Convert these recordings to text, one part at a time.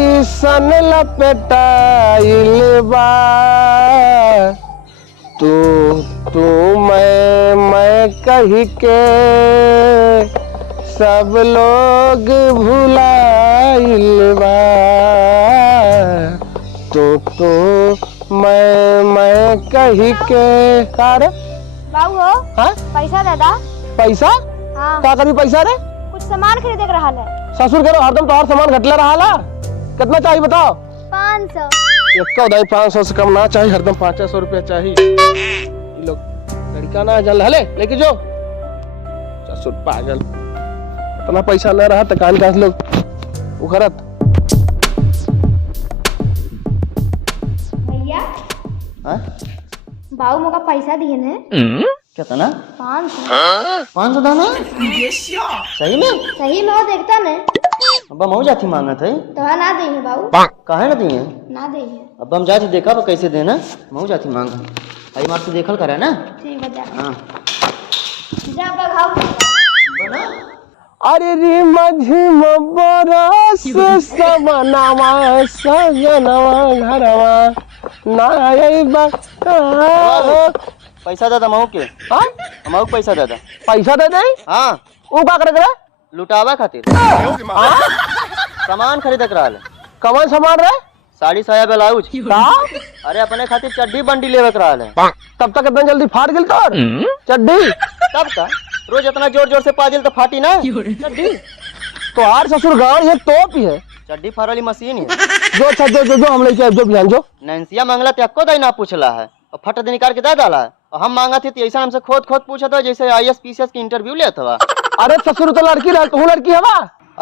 ऐसन लपेटाइल बा तू मैं कही के सब लोग भुलाइल बा तू मैं कही के कार बाबू हो हाँ? पैसा दादा पैसा हाँ का कभी पैसा रे कुछ सामान खरीदे के रहा है। ससुर करो हरदम तोहर सामान घटला रहा कितना चाहिए बताओ 500 एक उदाई 500 से कम ना चाहिए हरदम 500 रुपया चाहिए ये लोग लड़का ना जल हले लेके जो ससुर पागल इतना पैसा न रहा तकान का लोग उखरत भैया हाँ? बाबू मोका पैसा दिए ने कितना 500 दाना सही में सही में हो देखता ने अब हम जाती मांगत है तो हाँ ना देंगे बाबू काहे ना दिए ना देंगे अब हम जाती देखा तो कैसे देना मऊ जाती मांग आई मार से देखल करे ना ठीक बता हाँ जा बघाओ अरे रे मझिम बरस समनवा सजनवा घरवा ना आइबा पैसा दादा मऊ के हां मऊ पैसा दादा पैसा दे दे हाँ ऊ का करे लुटावा खातिर सामान खरीद कर कवन सामान रे साड़ी साया ब्लाउज का अरे अपने खातिर चड्डी बंडी लेवे कर तब तक इतना जल्दी फाट गेल तोर चड्डी तब का रोज इतना जोर जोर से पाजिल तो फाटी ना चड्डी तो आर ससुर गांव ये तोप ही है चड्डी फाड़ वाली मशीन है जो अच्छा जो हम लेके जो बिहान जो नैंसिया मांगला तो दई ना पूछला है और फट दे निकाल के दे डाला है और हम मांगा थे तो ऐसा हमसे खोद पूछा था जैसे IAS PCS की इंटरव्यू लेता हुआ अरे ससुर तो लड़की रह तू लड़की हवा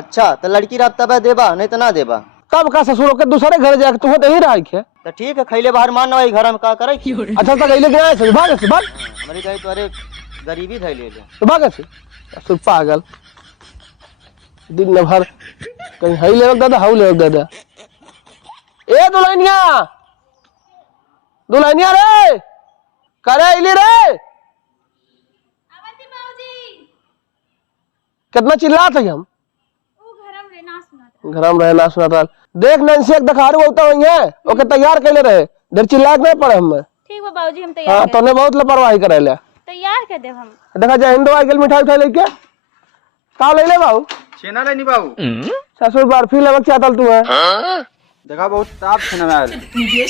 अच्छा तो लड़की रह तब देबा नहीं तो ना देबा तब का ससुर के दूसरे घर जाके तू तो ही रह के तो ठीक है खैले बाहर मान वही घर में का करे अच्छा तक अइले गए से भाग हमारी कहे तो अरे गरीबी धै ले तो भाग से ससुर पागल दिन भर कहीं हई ले दादा हाउ ले दादा ए दुल्हनिया रे करे अइली रे कितना चिल्लात है हम घर में रहना सुना देख नैंसी एक दखारू होता वही है ओके तैयार कैले रहे देर चिल्लाक नहीं पड़े हमें ठीक है बाबूजी हम तैयार हाँ तोने बहुत लापरवाही करे ले तैयार कर देब हम देखा जाए हिंदू आइकल मिठाई उठाई लेके का ले ले बाबू छेना लेनी बाबू ससुर बर्फी लेवक चाहतल तू है देखा बहुत साफ छेना में आयल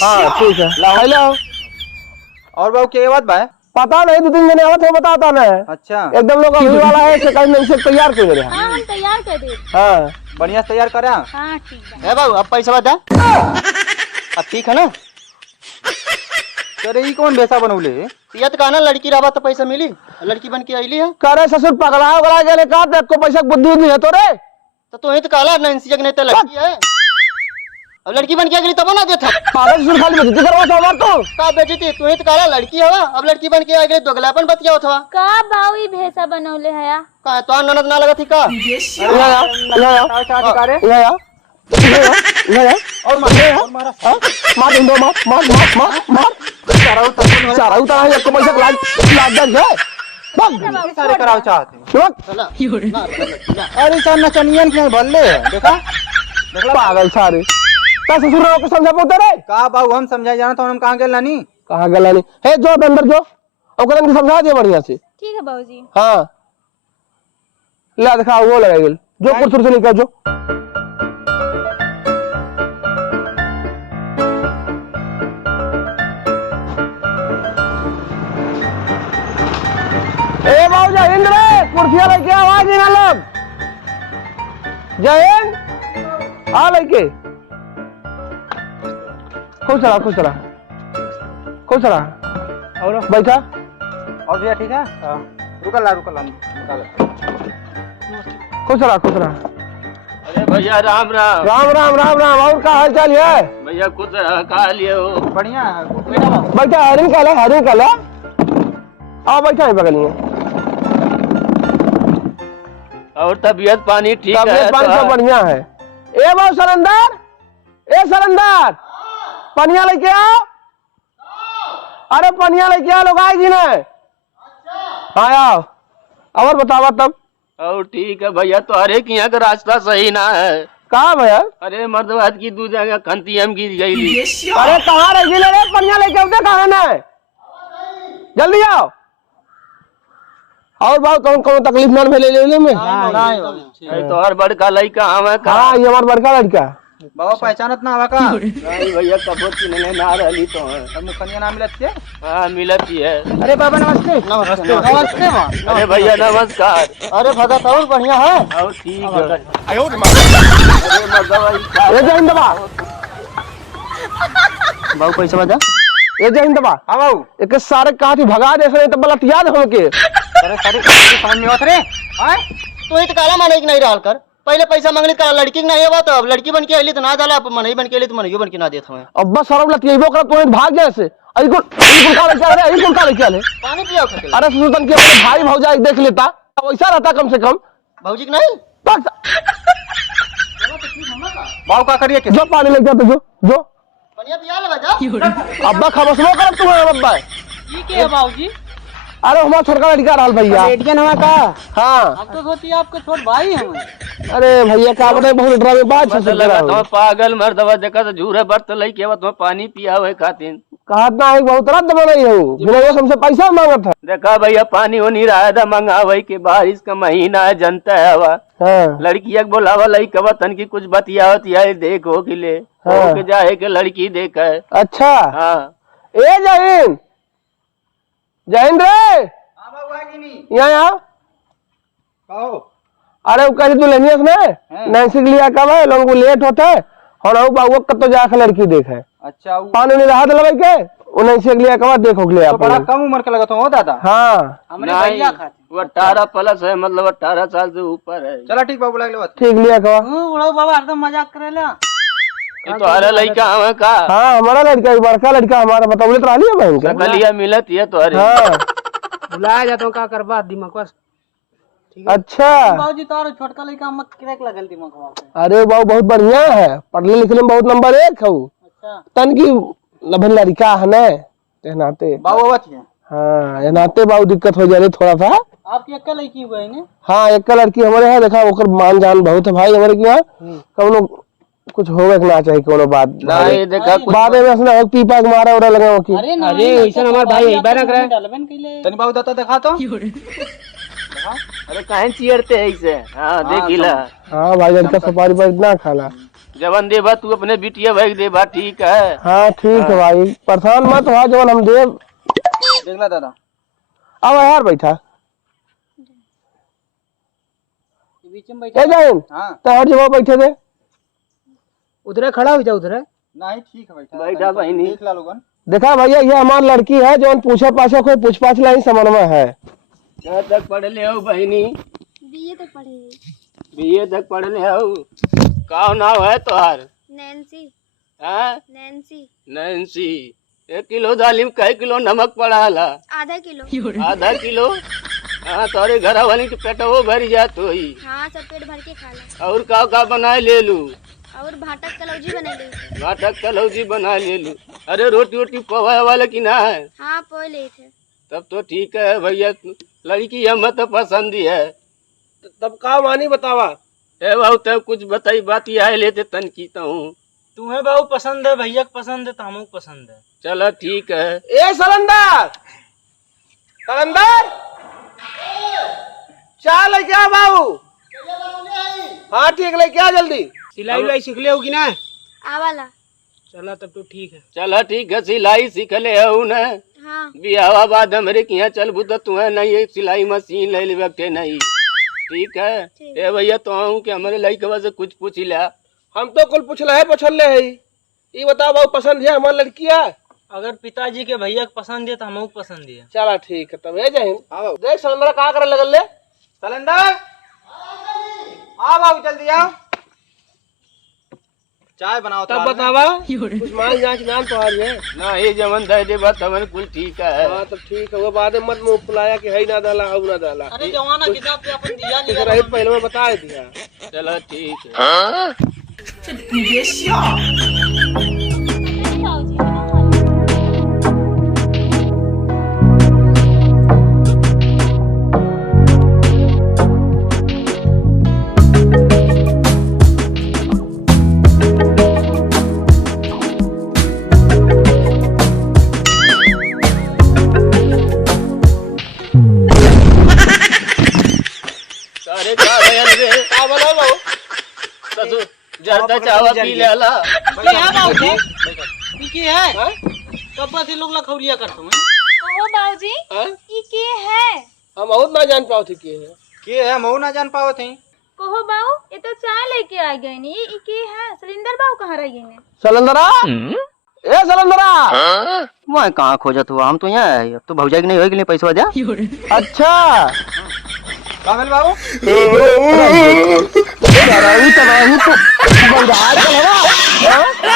हाँ ठीक है लाओ लाओ और बाबू के बात बा पता नहीं 2-3 जने आवत है बताता ना अच्छा एकदम लोग अभी वाला है कि कहीं नहीं से तैयार कर रहे हैं हाँ हम तैयार कर दे हाँ बढ़िया से तैयार करा हाँ ठीक है है बाबू अब पैसा बता अब ठीक है ना अरे ये कौन भैसा बनौले ये तो कहना लड़की रहा तो पैसा मिली लड़की बन के आईली है करे ससुर पगला उगला गेले का देख को पैसा बुद्धि उद्धि है तो रे तो ही तो कहला नैंसी नहीं तो लड़की है अब लड़की बन के अगली तब ना देता पागल ससुर खाली बेइज्जती करवा था हमार तो का बेइज्जती तू ही तो कहला लड़की है अब लड़की बन के अगले दोगलापन बतिया था का बाऊ ई भैसा बनौले है का तो ननद ना लगा थी का और मार दो मार सारा उतारा है को पैसा लाज है सारे कराव चाहते अरे सर नचनियन के भल्ले देखा पागल सारे का ससुर को समझा पोते रे का बाबू हम समझाई जाना तो हम कहां गेल नानी कहां गेल नानी हे जो अंदर जो ओकरा के समझा दे बढ़िया से ठीक है बाबूजी हां ले दिखा वो लगा गेल जो कुर्सी से निकल जो ए बाबू जय हिंद रे कुर्सियां लेके आवाज ही ना लोग जय हिंद आ लेके खुश रहा और बैठा और भैया ठीक है रुकल खुश रहा अरे भैया राम राम राम और का हाल चाल है भैया कुछ खा लिए हो बढ़िया बैठा हरी काला आओ बैठा है बगल में और तबीयत पानी ठीक है तबीयत पानी सब बढ़िया है ए बाबू सरंदार पनिया लेके आओ अरे पनिया लेके आओ लोग आएगी ना हाँ आओ और बतावा तब और ठीक है भैया तो हरे की यहाँ का रास्ता सही ना है कहाँ भैया? अरे मर्दवाद की 2 जगह खंती हम गिर गई। अरे कहाँ रह गई रे? पनिया लेके उठे कहाँ ना है? जल्दी आओ। और बात कौन तकलीफ ना भेले लेने में? अरे तो हर बड़का लड़का हमें हाँ ये हमार बड़का लड़का। बाबा पहचानत ना हवा का? नहीं भैया कबूत की नहीं ना रही तो है। अब मुखनिया ना मिलत के? हाँ मिलत ही है। अरे बाबा नमस्ते। नमस्ते नमस्ते माँ। अरे भैया नमस्कार। अरे भगत और बढ़िया है। और ठीक है। अरे मर्दवा ये जय हिंद बा। बाबू पैसा बजा। ये जय हिंद बा। हाँ बाबू। एक सारे कहा थी भगा दे सरे तो बलत याद हमके। अरे सारी समझ में आवत रे? हैं? तू ही तो काला माने कि नहीं रहल कर। पहले पैसा मांगली का लड़की के नहीं बात, अब लड़की बन के आइली तो ना डाला, अब मनई बन के आइली तो मनइयो बन के ना देत हमें। अब बस सरब लतियबो कर तो भाग जाए से। अई को का लेके आ रे? अई को का लेके आ ले? पानी पियो खातिर। अरे सुल्तान के अपने भाई भौजाई देख लेता वैसा रहता कम से कम। भौजी के नहीं बस बाबू का करिए के? जो पानी लेके आते जो पनिया पिया ले बजा। अब्बा खबसमो कर तू अब्बा। ठीक है बाबूजी। अरे हमारा छोटका लड़का रहल भैया। एडियन हवा का? हाँ अब तो सोचिए आपके छोट भाई हैं। अरे भैया का बताए बहुत ड्रामे बात से लगा तो पागल मर्दवा देखा तो झूरे बर्त लई के तुम्हें पानी पिया हुए खातिर। कहा ना है बहुत रद्द बनाई हूँ बिना हमसे पैसा मांगा था। देखा भैया पानी हो नहीं रहा था मंगावे के बारिश का महीना है जनता है हवा। हाँ लड़की बोलावा लई कब तन की कुछ बतियावत या देखो के ले हाँ। के जाए के लड़की देख है। अच्छा हाँ ए जय हिंद रे। हाँ बाबू है कि नहीं? यहाँ आओ। कहो। अरे वो कही तू लेनियस में नैन्सी के लिए कब है लोगों को लेट होता है और बाबू कब तो जाकर लड़की देखे अच्छा पानी नहीं रहा दलवाई के वो नैन्सी के लिए कब देखो के लिए तो बड़ा कम उम्र का लगा तो हो दादा। हाँ हमारे नहीं भैया खाते। वो 18 प्लस है मतलब 18 साल से ऊपर है। चला ठीक बाबू लग ले बात। ठीक लिया कब। उड़ो बाबा हरदम मजाक करेला। ये तो अरे लड़का हमें का हाँ हमारा लड़का बड़का लड़का हमारा बताओ तो रही है मैं गलिया मिलत है तो अरे हाँ बुलाया जाता हूँ का करवा दिमाग बस। अच्छा बाबूजी तो छोटका लड़का हम क्रैक लगल दिमाग पे। अरे बाबू बहुत बढ़िया है पढ़ने लिखने में बहुत नंबर 1 है अच्छा तन की लभन लड़का है न नाते बाबू बात है। हाँ ये नाते बाबू दिक्कत हो जाए थोड़ा सा। आपकी अक्का लड़की हुआ है ना? हाँ एक लड़की हमारे यहाँ देखा ओकर मान जान बहुत है भाई हमारे के यहाँ कौनो कुछ होवे के ना चाहिए कोनो बात नहीं देखा कुछ बाद में असना हो पीपा के मारा उड़ा लगा की। अरे ऐसा हमारे भाई एक बार करे डालबन कइले। तनी बाबू दाता देखा तो। अरे काहे चियरते है इसे। हाँ देखिला हाँ भाई लड़का सुपारी पर इतना खाला जवन देबा तू अपने बिटिया भाई देबा ठीक है। हाँ ठीक है भाई परेशान मत हुआ जवन हम देव देख ला दादा। अब यार बैठा बीच में ए बैठा। जाइन हाँ तो हर जगह बैठे थे उधर खड़ा हो जा उधर। नहीं ठीक है बैठा। बैठा बहनी। देख ला लोगन। देखा भैया ये हमारी लड़की है जो पूछे पाछे कोई पूछ पाछ लाई समझ में है। क्या तक पढ़ ले हो बहनी? बीए तक पढ़े। बीए तक पढ़ ले हो। का नाम है तोहार? नैन्सी। हाँ नैन्सी। नैन्सी। 1 किलो दालिम कै किलो नमक पड़ाला? आधा किलो। आधा किलो। हाँ तोरे घर वाली के पेटवो भर जात होई। हाँ सब पेट भर के खाला। और का बनाए ले लू? और भाटक कलौजी बना ली। नाटक कलौजी बना ले लू। अरे रोटी वोटी पवाए वाला की ना है? हाँ पोए ले थे। तब तो ठीक है भैया लड़की हमें तो पसंद ही है। तब का मानी बतावा। ए बाबू तब कुछ बताई बात आए लेते तन की हूँ। तुम्हें बाबू पसंद है भैया पसंद है तो हमको पसंद है। चलो ठीक है। ए सलंदर सलंदर चाय लेके आ बाबू। हाँ ठीक लेके आ जल्दी। सिलाई उलाई सीख ले होगी ना? आवाला। चला तब तो ठीक है। चलो ठीक है सिलाई सीख ले हूँ न। हाँ बियाह बाद हमरे के यहाँ चलबू तो तुम्हें नहीं सिलाई मशीन ले ले के नहीं ठीक है। ए भैया तो आऊँ कि हमारे लड़कवा से कुछ पूछ लिया। हम तो कुल पूछल है ये बताओ बाबू पसंद है हमारी लड़की है। अगर पिताजी के भैया को पसंद है तो हमको पसंद है। चला ठीक है तब जय हिंद। देख सलंदर कहाँ करे लगल ले। सलेंदर हाँ बाबू जल्दी आओ चाय बनाओ तब बतावा कुछ मान जांच नाम तो हारी है ना ये जमन दे दे बात हमारे कुल ठीक है। हाँ तब ठीक है वो बाद में मत मुँह फुलाया कि है ना डाला हऊ ना डाला। अरे जवाना किताब पे अपन दिया कुछ रही पहले में बता दिया। चलो ठीक है। अर्धा चावा पी लेला की है बाबूजी की है कब बस ये लोग लखौलिया करते हैं कहो बाबूजी हाँ? ई के है हम बहुत ना जान पाओ थे के है मऊ ना जान पाओ थे कहो बाऊ ये तो चाय लेके आ गए नी ई के है सिलेंडर बाऊ कहाँ रह गए ने सलंदरा ए सलंदरा मैं कहाँ खोजत हुआ, हम तो यहाँ आए, अब तो भौजाई की नहीं होगी, पैसा दे। अच्छा कामिल बाबू कराऊ तनाऊ तो बौराज चल हवा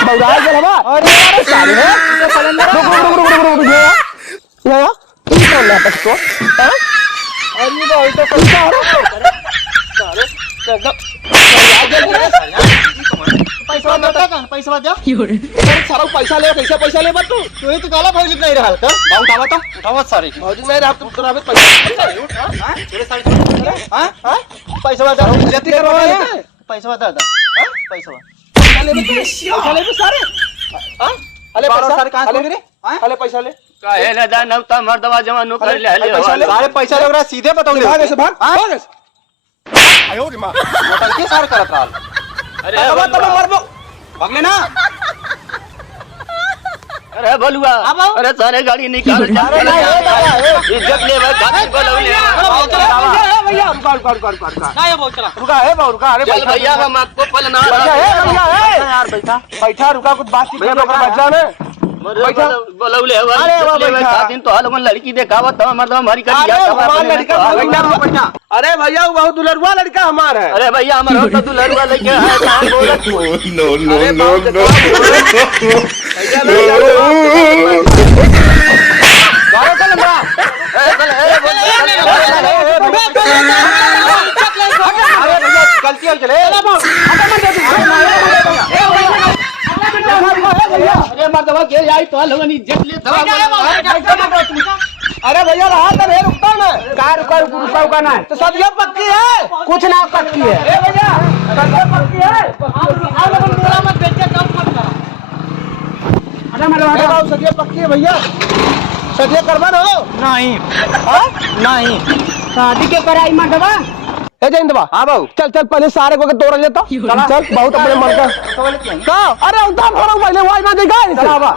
बौराज चल हवा अरे यार साले है सलंदरा रुक या ये कौन नाटक तो हां अरे भाई तो पैसा आ रहा साले पैसा दे सारा पैसा ले पैसा ले तू तू ही तो काला भौजी नहीं रहल का बाबू उठावा तो उठावा सारे भौजी नहीं रहा तुम तोरा पैसा हां तेरे सारे हां पैसा दे, जल्दी करो पैसा दे, पैसा ले सारे हां अले पैसा सारे कहां से रे अले पैसा ले काहे न जान नवता मर्दवा जवान नौकर ले ले सारे पैसा लोग सीधे बताओ भाग ऐसे भाग ऐसे आयो रे मां नौटंकी सारे करत रहल अरे तब मरबो भाग लेना अरे बलुआ अरे सारे गाड़ी निकाल इज्जत ले भाई खातिर बोलौ ले भैया हम कर ना ये बहुत चला रुका है बाबू रुका अरे चल भैया हम आपको पलना भैया यार बैठा रुका कुछ बात की बैठ जाने बोलौ ले अरे वाह बैठा खातिर तो हाल में लड़की देखावा तो मर्दवा हमारी कर दिया हमारा लड़का अरे भैया वो बहुत दुलरुआ लड़का हमारा है अरे भैया हमारा तो दुलरुआ लेके आया था बोलत गलती हो चले अरे मर्दवा के आई तो हाल में इज्जत ले अरे भैया रहा तब है रुकता ना कार रुका ना तो सदिया पक्की है कुछ ना पक्की है ए भैया सदिया पक्की है आप लोग मेरा मत बेचे कम मत करो अरे मेरा सदिया पक्की है भैया सदिया करवा ना नहीं नहीं शादी के कराई मर्दवा ए जयंतवा हां बाबू चल चल पहले सारे को के तोड़ लेता चल बहुत अपने मन का का अरे उतना भरो पहले वाई ना देगा चल आवा